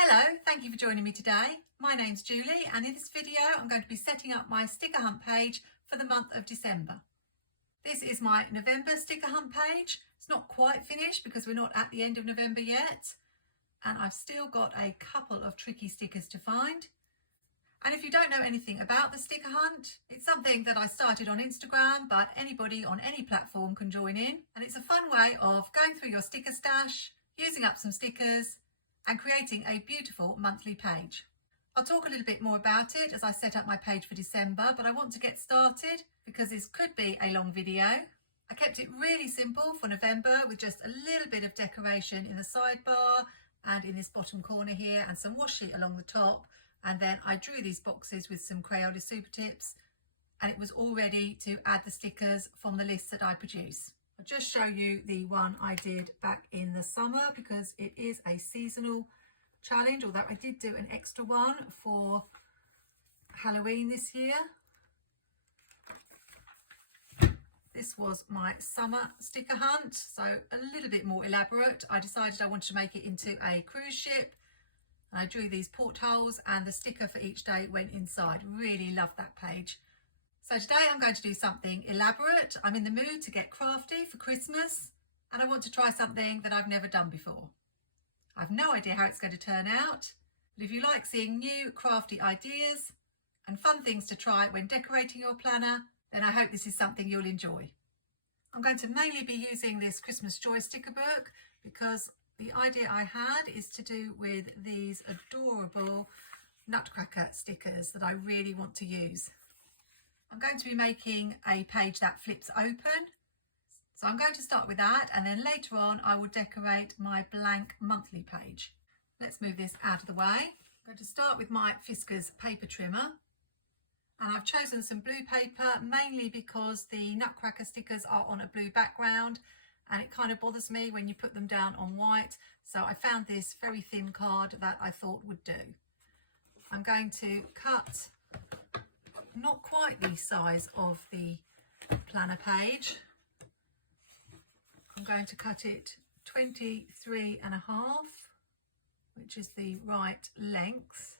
Hello, thank you for joining me today. My name's Julie and in this video I'm going to be setting up my sticker hunt page for the month of December. This is my November sticker hunt page. It's not quite finished because we're not at the end of November yet, and I've still got a couple of tricky stickers to find. And if you don't know anything about the sticker hunt, it's something that I started on Instagram, but anybody on any platform can join in, and it's a fun way of going through your sticker stash, using up some stickers and creating a beautiful monthly page. I'll talk a little bit more about it as I set up my page for December, but I want to get started because this could be a long video. I kept it really simple for November with just a little bit of decoration in the sidebar and in this bottom corner here and some washi along the top, and then I drew these boxes with some Crayola super tips, and it was all ready to add the stickers from the list that I produce. I'll just show you the one I did back in the summer because it is a seasonal challenge, although I did do an extra one for Halloween this year. This was my summer sticker hunt, so a little bit more elaborate. I decided I wanted to make it into a cruise ship. I drew these portholes and the sticker for each day went inside. Really loved that page. So today I'm going to do something elaborate. I'm in the mood to get crafty for Christmas and I want to try something that I've never done before. I've no idea how it's going to turn out, but if you like seeing new crafty ideas and fun things to try when decorating your planner, then I hope this is something you'll enjoy. I'm going to mainly be using this Christmas Joy sticker book because the idea I had is to do with these adorable nutcracker stickers that I really want to use. I'm going to be making a page that flips open. So I'm going to start with that, and then later on I will decorate my blank monthly page. Let's move this out of the way. I'm going to start with my Fiskars paper trimmer. And I've chosen some blue paper mainly because the nutcracker stickers are on a blue background and it kind of bothers me when you put them down on white. So I found this very thin card that I thought would do. I'm going to cut not quite the size of the planner page. I'm going to cut it 23.5, which is the right length.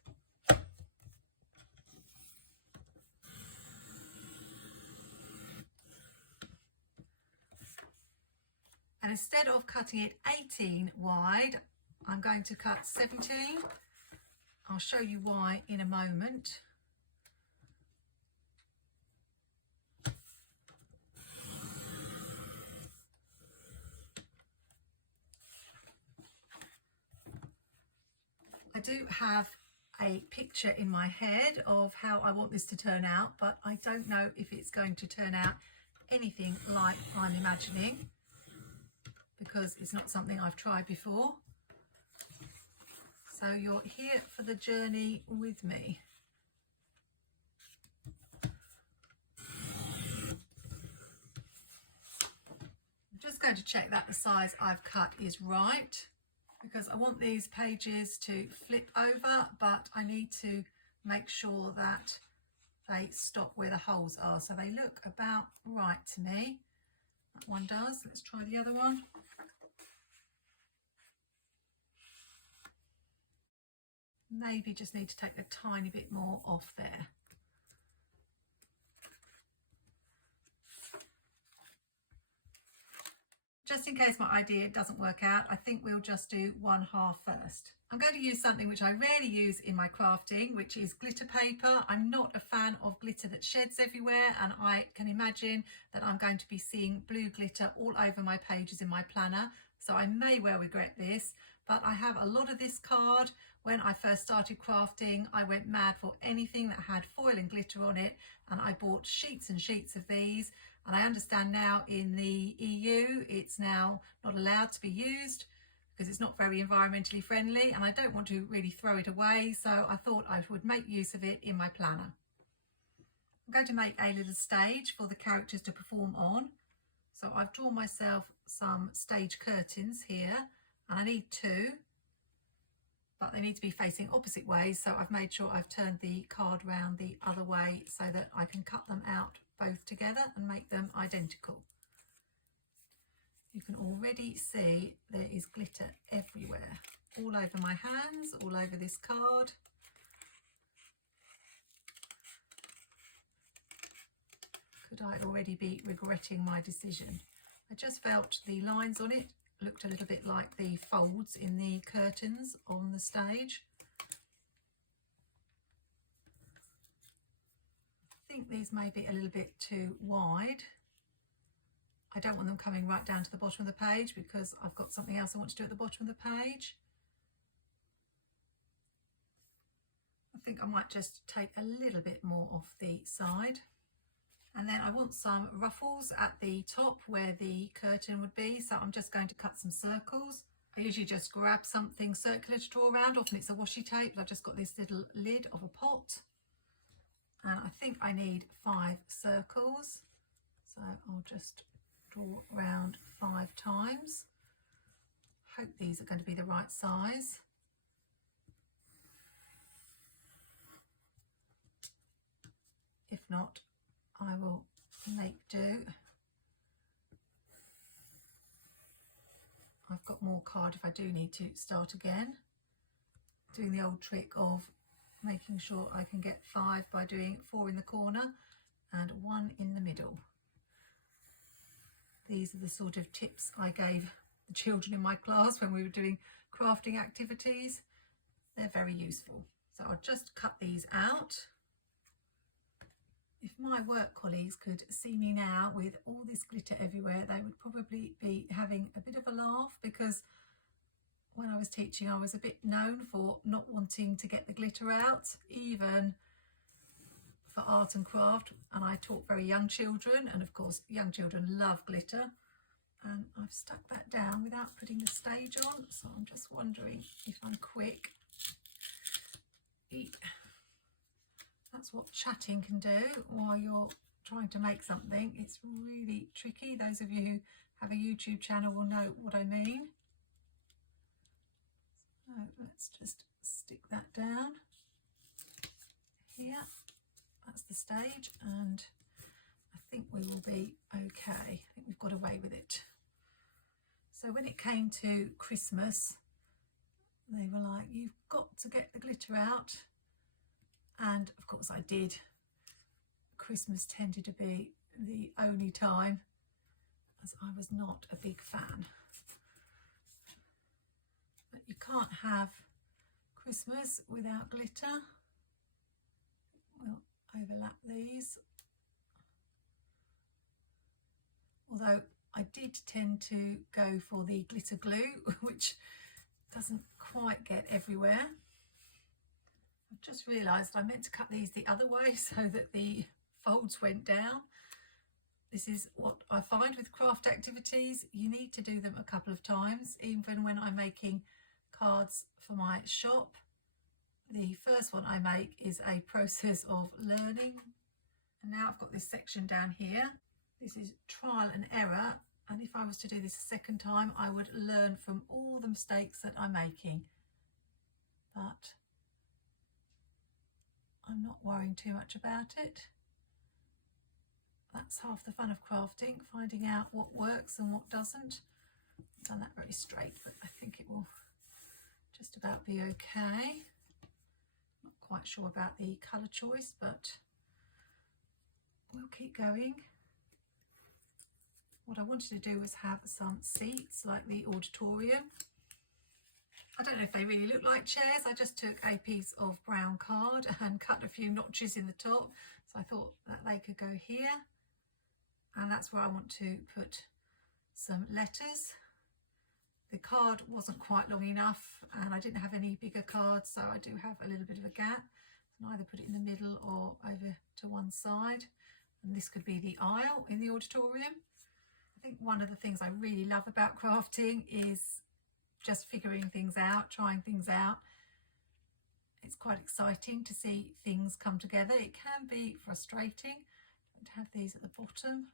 And instead of cutting it 18 wide, I'm going to cut 17. I'll show you why in a moment. I do have a picture in my head of how I want this to turn out, but I don't know if it's going to turn out anything like I'm imagining because it's not something I've tried before. So you're here for the journey with me. I'm just going to check that the size I've cut is right, because I want these pages to flip over, but I need to make sure that they stop where the holes are. So they look about right to me. That one does. Let's try the other one. Maybe just need to take a tiny bit more off there. Just in case my idea doesn't work out, I think we'll just do one half first. I'm going to use something which I rarely use in my crafting, which is glitter paper. I'm not a fan of glitter that sheds everywhere, and I can imagine that I'm going to be seeing blue glitter all over my pages in my planner. So I may well regret this, but I have a lot of this card. When I first started crafting, I went mad for anything that had foil and glitter on it, and I bought sheets and sheets of these. And I understand now in the EU it's now not allowed to be used because it's not very environmentally friendly, and I don't want to really throw it away, so I thought I would make use of it in my planner. I'm going to make a little stage for the characters to perform on. So I've drawn myself some stage curtains here, and I need two, but they need to be facing opposite ways, so I've made sure I've turned the card round the other way so that I can cut them out both together and make them identical. You can already see there is glitter everywhere, all over my hands, all over this card. Could I already be regretting my decision? I just felt the lines on it looked a little bit like the folds in the curtains on the stage. I think these may be a little bit too wide. I don't want them coming right down to the bottom of the page because I've got something else I want to do at the bottom of the page. I think I might just take a little bit more off the side. And then I want some ruffles at the top where the curtain would be, so I'm just going to cut some circles. I usually just grab something circular to draw around, often it's a washi tape, but I've just got this little lid of a pot. And I think I need 5 circles, so I'll just draw around 5 times. Hope these are going to be the right size. If not, I will make do. I've got more card if I do need to start again. Doing the old trick of making sure I can get 5 by doing 4 in the corner and 1 in the middle. These are the sort of tips I gave the children in my class when we were doing crafting activities. They're very useful. So I'll just cut these out. If my work colleagues could see me now with all this glitter everywhere, they would probably be having a bit of a laugh, because when I was teaching I was a bit known for not wanting to get the glitter out, even for art and craft, and I taught very young children, and of course young children love glitter, and I've stuck that down without putting the stage on, so I'm just wondering if I'm quick. That's what chatting can do while you're trying to make something. It's really tricky. Those of you who have a YouTube channel will know what I mean. So let's just stick that down here. That's the stage, and I think we will be okay. I think we've got away with it. So when it came to Christmas, they were like, you've got to get the glitter out. And of course I did. Christmas tended to be the only time, as I was not a big fan. But you can't have Christmas without glitter. We'll overlap these. Although I did tend to go for the glitter glue, which doesn't quite get everywhere. I've just realised I meant to cut these the other way so that the folds went down. This is what I find with craft activities. You need to do them a couple of times, even when I'm making cards for my shop. The first one I make is a process of learning. And now I've got this section down here. This is trial and error. And if I was to do this a second time, I would learn from all the mistakes that I'm making. But I'm not worrying too much about it. That's half the fun of crafting, finding out what works and what doesn't. I've done that very straight, but I think it will just about be okay. Not quite sure about the colour choice, but we'll keep going. What I wanted to do was have some seats like the auditorium. I don't know if they really look like chairs. I just took a piece of brown card and cut a few notches in the top. So I thought that they could go here. And that's where I want to put some letters. The card wasn't quite long enough and I didn't have any bigger cards, so I do have a little bit of a gap. I can either put it in the middle or over to one side. And this could be the aisle in the auditorium. I think one of the things I really love about crafting is just figuring things out, trying things out. It's quite exciting to see things come together. It can be frustrating to have these at the bottom.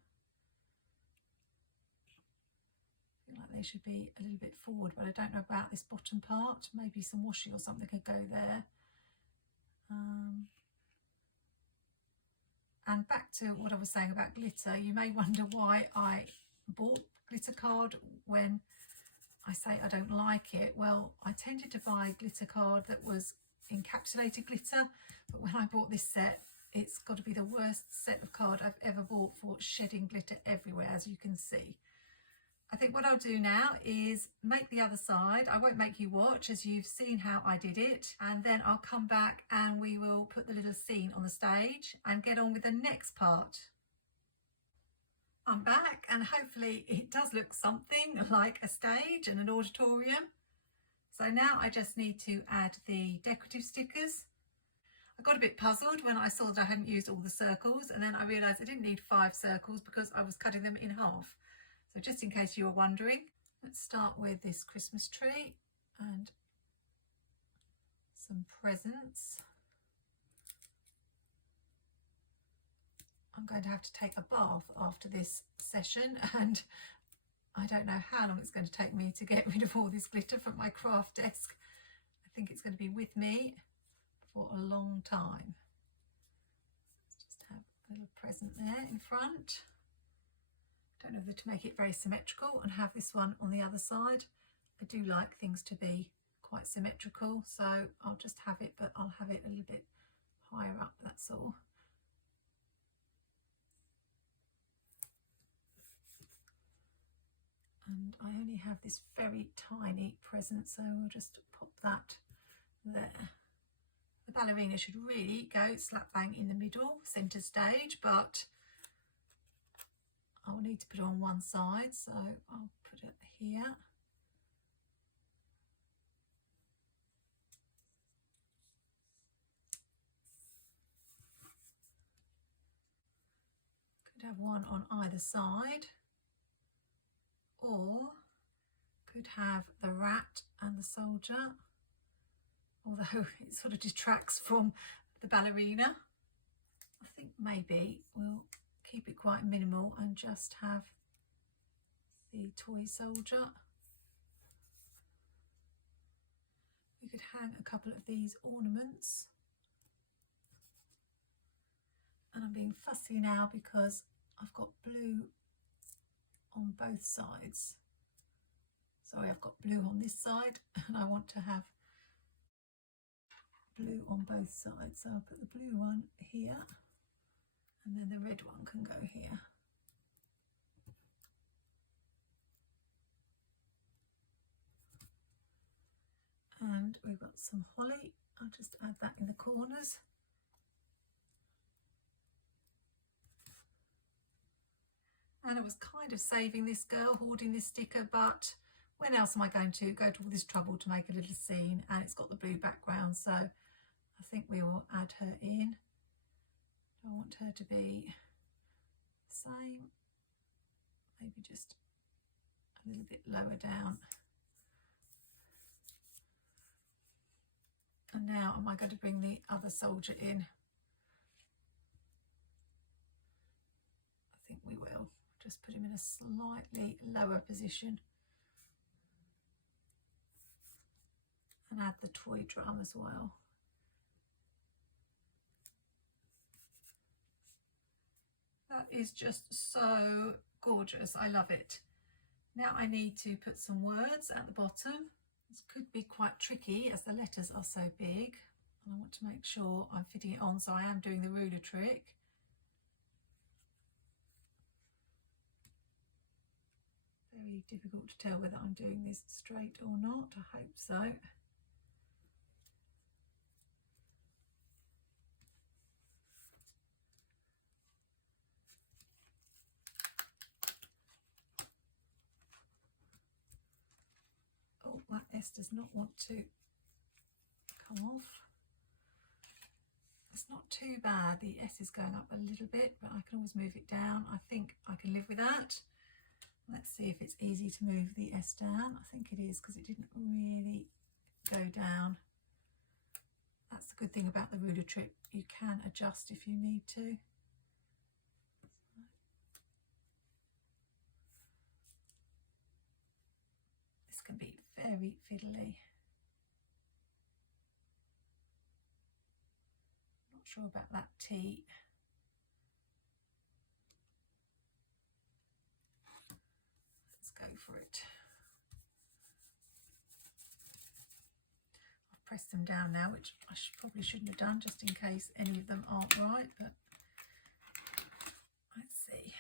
I feel like they should be a little bit forward, but I don't know about this bottom part. Maybe some washi or something could go there. And back to what I was saying about glitter, you may wonder why I bought glitter card when I say I don't like it. Well, I tended to buy glitter card that was encapsulated glitter, but when I bought this set, it's got to be the worst set of card I've ever bought for shedding glitter everywhere, as you can see. I think what I'll do now is make the other side. I won't make you watch, as you've seen how I did it, and then I'll come back and we will put the little scene on the stage and get on with the next part. I'm back, and hopefully it does look something like a stage and an auditorium. So now I just need to add the decorative stickers. I got a bit puzzled when I saw that I hadn't used all the circles, and then I realised I didn't need 5 circles because I was cutting them in half. So just in case you were wondering, let's start with this Christmas tree and some presents. I'm going to have to take a bath after this session, and I don't know how long it's going to take me to get rid of all this glitter from my craft desk. I think it's going to be with me for a long time. Let's just have a little present there in front. I don't know whether to make it very symmetrical and have this one on the other side. I do like things to be quite symmetrical, so I'll just have it, but I'll have it a little bit higher up, that's all. And I only have this very tiny present, so we'll just pop that there. The ballerina should really go slap bang in the middle, centre stage, but I'll need to put it on one side, so I'll put it here. Could have one on either side, or could have the rat and the soldier, although it sort of detracts from the ballerina. I think maybe we'll keep it quite minimal and just have the toy soldier. We could hang a couple of these ornaments, and I'm being fussy now because I've got blue on both sides. Sorry, I've got blue on this side and I want to have blue on both sides, so I'll put the blue one here and then the red one can go here. And we've got some holly. I'll just add that in the corners. And I was kind of saving this girl, hoarding this sticker, but when else am I going to go to all this trouble to make a little scene? And it's got the blue background, so I think we will add her in. I want her to be the same, maybe just a little bit lower down. And now am I going to bring the other soldier in? I think we will. Just put him in a slightly lower position. And add the toy drum as well. That is just so gorgeous. I love it. Now I need to put some words at the bottom. This could be quite tricky as the letters are so big. And I want to make sure I'm fitting it on, so I am doing the ruler trick. Very difficult to tell whether I'm doing this straight or not. I hope so. Oh, that S does not want to come off. It's not too bad. The S is going up a little bit, but I can always move it down. I think I can live with that. Let's see if it's easy to move the S down. I think it is, because it didn't really go down. That's the good thing about the ruler trick. You can adjust if you need to. This can be very fiddly. Not sure about that T. for it. I've pressed them down now, which I probably shouldn't have done, just in case any of them aren't right, but let's see.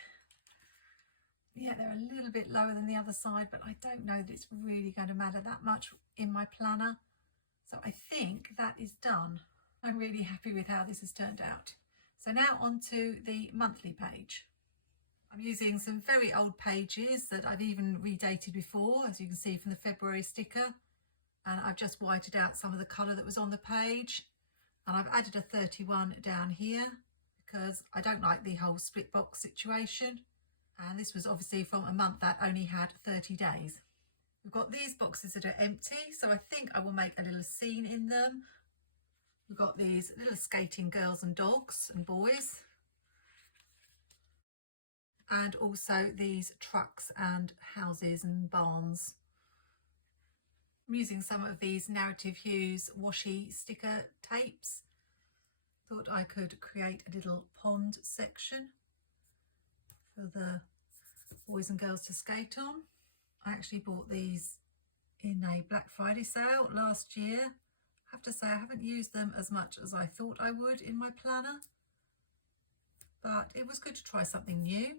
Yeah, they're a little bit lower than the other side, but I don't know that it's really going to matter that much in my planner. So I think that is done. I'm really happy with how this has turned out. So now on to the monthly page. I'm using some very old pages that I've even redated before, as you can see from the February sticker. And I've just whited out some of the colour that was on the page. And I've added a 31 down here because I don't like the whole split box situation. And this was obviously from a month that only had 30 days. We've got these boxes that are empty, so I think I will make a little scene in them. We've got these little skating girls and dogs and boys. And also these trucks and houses and barns. I'm using some of these Narrative Hues washi sticker tapes. Thought I could create a little pond section for the boys and girls to skate on. I actually bought these in a Black Friday sale last year. I have to say I haven't used them as much as I thought I would in my planner, but it was good to try something new.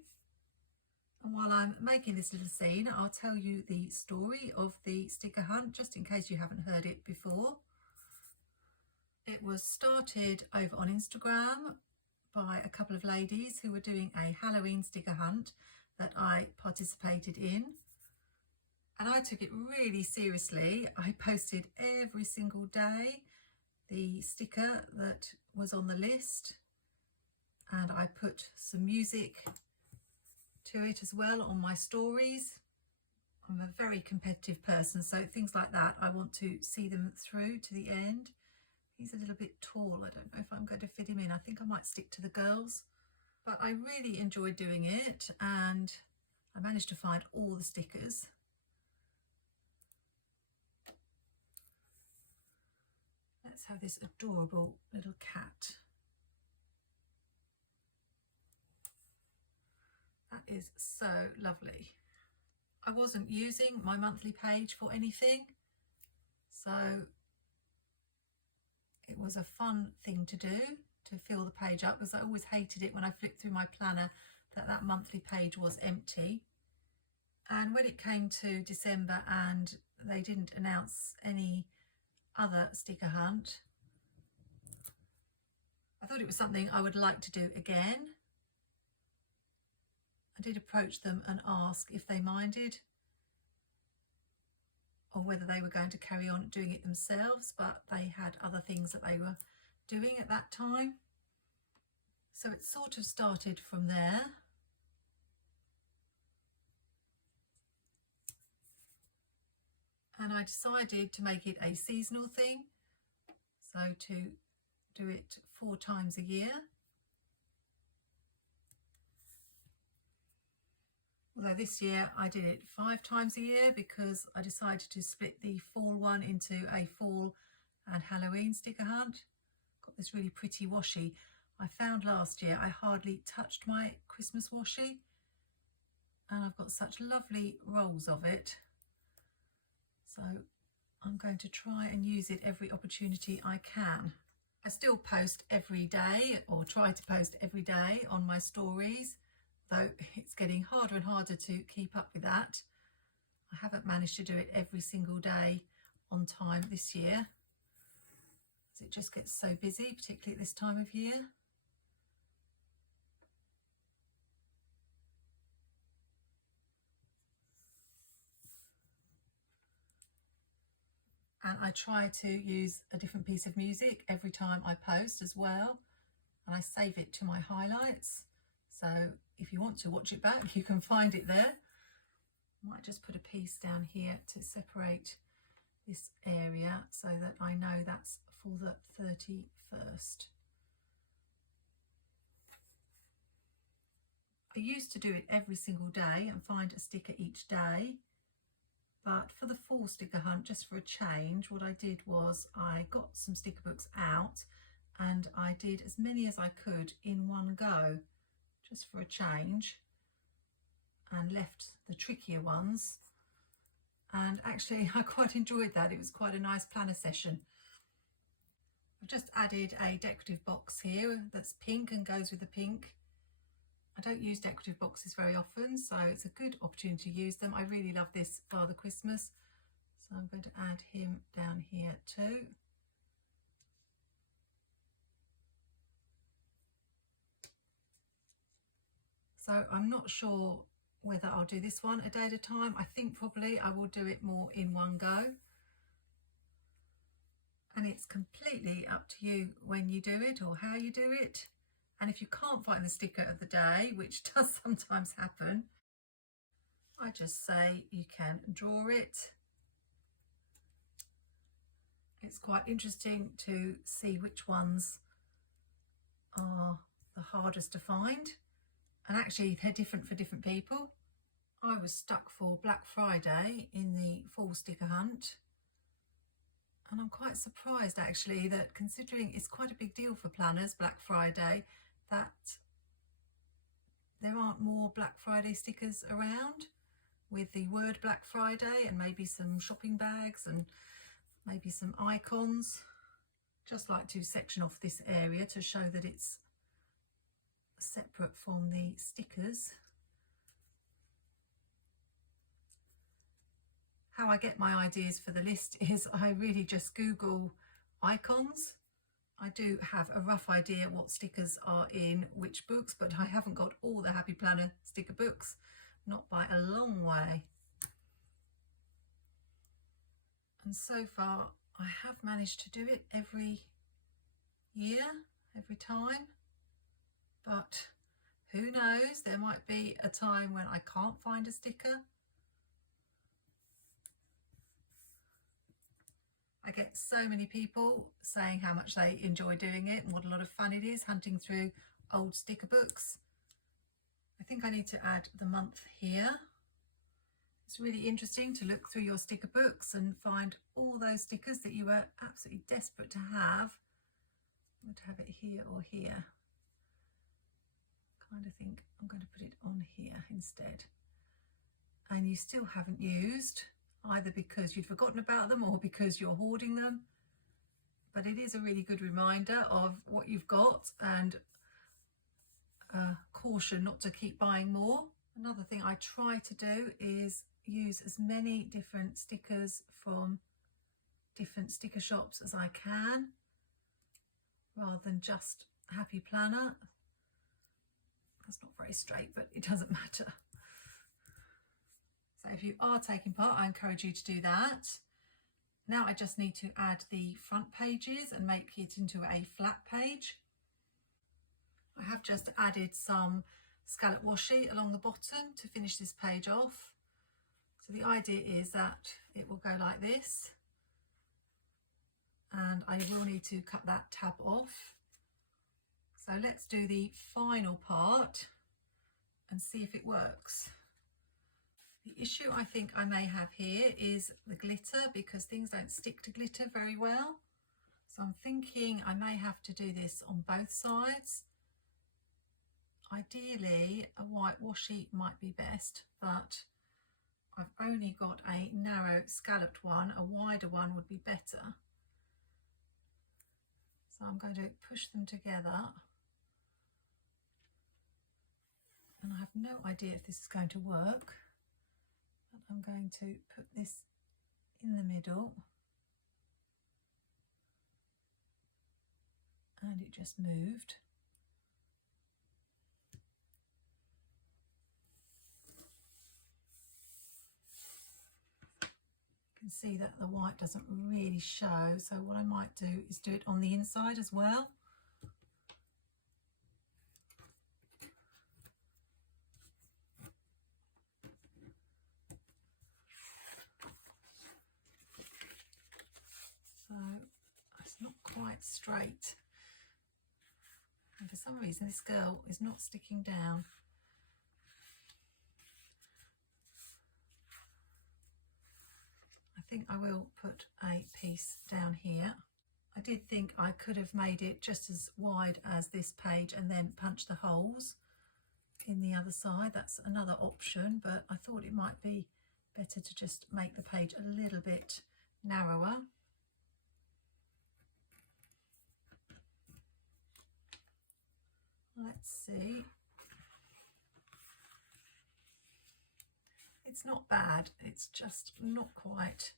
And while I'm making this little scene, I'll tell you the story of the sticker hunt, just in case you haven't heard it before. It was started over on Instagram by a couple of ladies who were doing a Halloween sticker hunt that I participated in. And I took it really seriously. I posted every single day the sticker that was on the list, and I put some music to it as well on my stories. I'm a very competitive person, so things like that, I want to see them through to the end. He's a little bit tall. I don't know if I'm going to fit him in. I think I might stick to the girls. But I really enjoyed doing it, and I managed to find all the stickers. Let's have this adorable little cat. That is so lovely. I wasn't using my monthly page for anything, so it was a fun thing to do, to fill the page up, because I always hated it when I flipped through my planner that monthly page was empty. And when it came to December and they didn't announce any other sticker hunt, I thought it was something I would like to do again. I did approach them and ask if they minded, or whether they were going to carry on doing it themselves, but they had other things that they were doing at that time. So it sort of started from there. And I decided to make it a seasonal thing, so to do it 4 times a year. Although this year I did it 5 times a year because I decided to split the fall one into a fall and Halloween sticker hunt. Got this really pretty washi. I found last year I hardly touched my Christmas washi, and I've got such lovely rolls of it. So I'm going to try and use it every opportunity I can. I still post every day, or try to post every day on my stories, though it's getting harder and harder to keep up with that. I haven't managed to do it every single day on time this year, as it just gets so busy, particularly at this time of year. And I try to use a different piece of music every time I post as well, and I save it to my highlights, so if you want to watch it back you can find it there. I might just put a piece down here to separate this area so that I know that's for the 31st. I used to do it every single day and find a sticker each day, but for the fall sticker hunt, just for a change, what I did was I got some sticker books out and I did as many as I could in one go, just for a change, and left the trickier ones and actually I quite enjoyed that. It was quite a nice planner session. I've just added a decorative box here that's pink and goes with the pink. I don't use decorative boxes very often, so it's a good opportunity to use them. I really love this Father Christmas, so I'm going to add him down here too. So I'm not sure whether I'll do this one a day at a time. I think probably I will do it more in one go. And it's completely up to you when you do it or how you do it. And if you can't find the sticker of the day, which does sometimes happen, I just say you can draw it. It's quite interesting to see which ones are the hardest to find. And actually they're different for different people. I was stuck for Black Friday in the fall sticker hunt. And I'm quite surprised actually that, considering it's quite a big deal for planners, Black Friday, that there aren't more Black Friday stickers around with the word Black Friday and maybe some shopping bags and maybe some icons. Just like to section off this area to show that it's separate from the stickers. How I get my ideas for the list is I really just Google icons. I do have a rough idea what stickers are in which books, but I haven't got all the Happy Planner sticker books, not by a long way. And so far I have managed to do it every year, every time, but who knows, there might be a time when I can't find a sticker. I get so many people saying how much they enjoy doing it and what a lot of fun it is hunting through old sticker books. I think I need to add the month here. It's really interesting to look through your sticker books and find all those stickers that you were absolutely desperate to have. I'm going to have it here or here. Kind of think I'm going to put it on here instead. And you still haven't used, either because you'd forgotten about them or because you're hoarding them. But it is a really good reminder of what you've got and caution not to keep buying more. Another thing I try to do is use as many different stickers from different sticker shops as I can, rather than just Happy Planner. That's not very straight, but it doesn't matter. So if you are taking part, I encourage you to do that. Now I just need to add the front pages and make it into a flat page. I have just added some scallop washi along the bottom to finish this page off. So the idea is that it will go like this, and I will need to cut that tab off. So let's do the final part and see if it works. The issue I think I may have here is the glitter, because things don't stick to glitter very well. So I'm thinking I may have to do this on both sides. Ideally, a white washi might be best, but I've only got a narrow scalloped one. A wider one would be better. So I'm going to push them together. And I have no idea if this is going to work, but I'm going to put this in the middle. And it just moved. You can see that the white doesn't really show, so what I might do is do it on the inside as well. So it's not quite straight, and for some reason this girl is not sticking down. I think I will put a piece down here. I did think I could have made it just as wide as this page and then punch the holes in the other side. That's another option, but I thought it might be better to just make the page a little bit narrower. Let's see. It's not bad, it's just not quite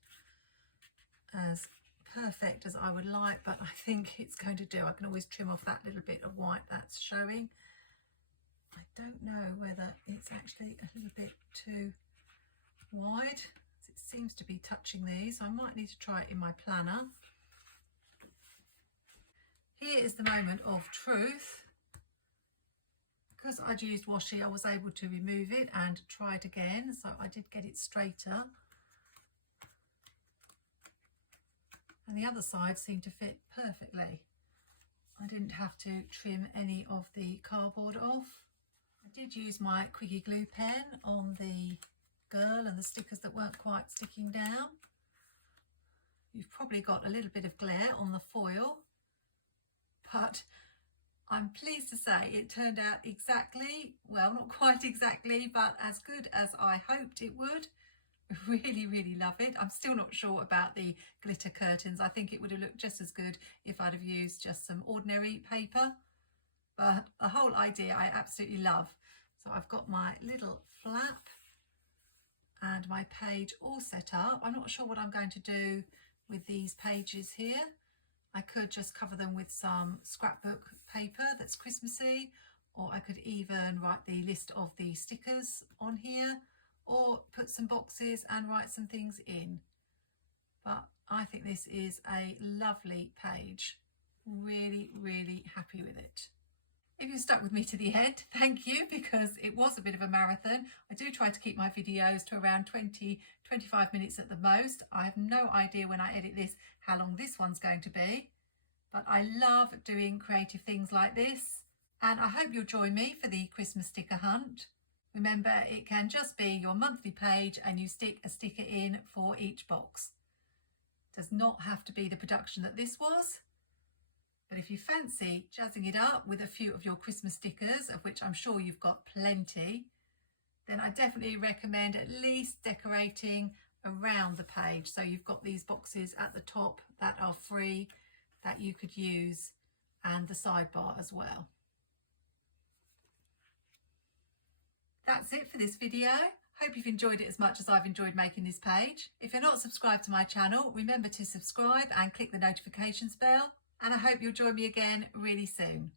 as perfect as I would like, but I think it's going to do. I can always trim off that little bit of white that's showing. I don't know whether it's actually a little bit too wide. It seems to be touching these. I might need to try it in my planner. Here is the moment of truth. Because I'd used washi, I was able to remove it and try it again, so I did get it straighter. And the other side seemed to fit perfectly. I didn't have to trim any of the cardboard off. I did use my Quickie glue pen on the girl and the stickers that weren't quite sticking down. You've probably got a little bit of glare on the foil, but I'm pleased to say it turned out exactly, well, not quite exactly, but as good as I hoped it would. Really love it. I'm still not sure about the glitter curtains. I think it would have looked just as good if I'd have used just some ordinary paper, but the whole idea I absolutely love. So I've got my little flap and my page all set up. I'm not sure what I'm going to do with these pages here. I could just cover them with some scrapbook paper that's Christmassy, or I could even write the list of the stickers on here, or put some boxes and write some things in. But I think this is a lovely page. Really happy with it. If you stuck with me to the end, thank you, because it was a bit of a marathon. I do try to keep my videos to around 20-25 minutes at the most. I have no idea when I edit this how long this one's going to be, but I love doing creative things like this, and I hope you'll join me for the Christmas sticker hunt. Remember, it can just be your monthly page and you stick a sticker in for each box. It does not have to be the production that this was. But if you fancy jazzing it up with a few of your Christmas stickers, of which I'm sure you've got plenty, then I definitely recommend at least decorating around the page. So you've got these boxes at the top that are free that you could use, and the sidebar as well. That's it for this video. Hope you've enjoyed it as much as I've enjoyed making this page. If you're not subscribed to my channel, remember to subscribe and click the notifications bell. And I hope you'll join me again really soon.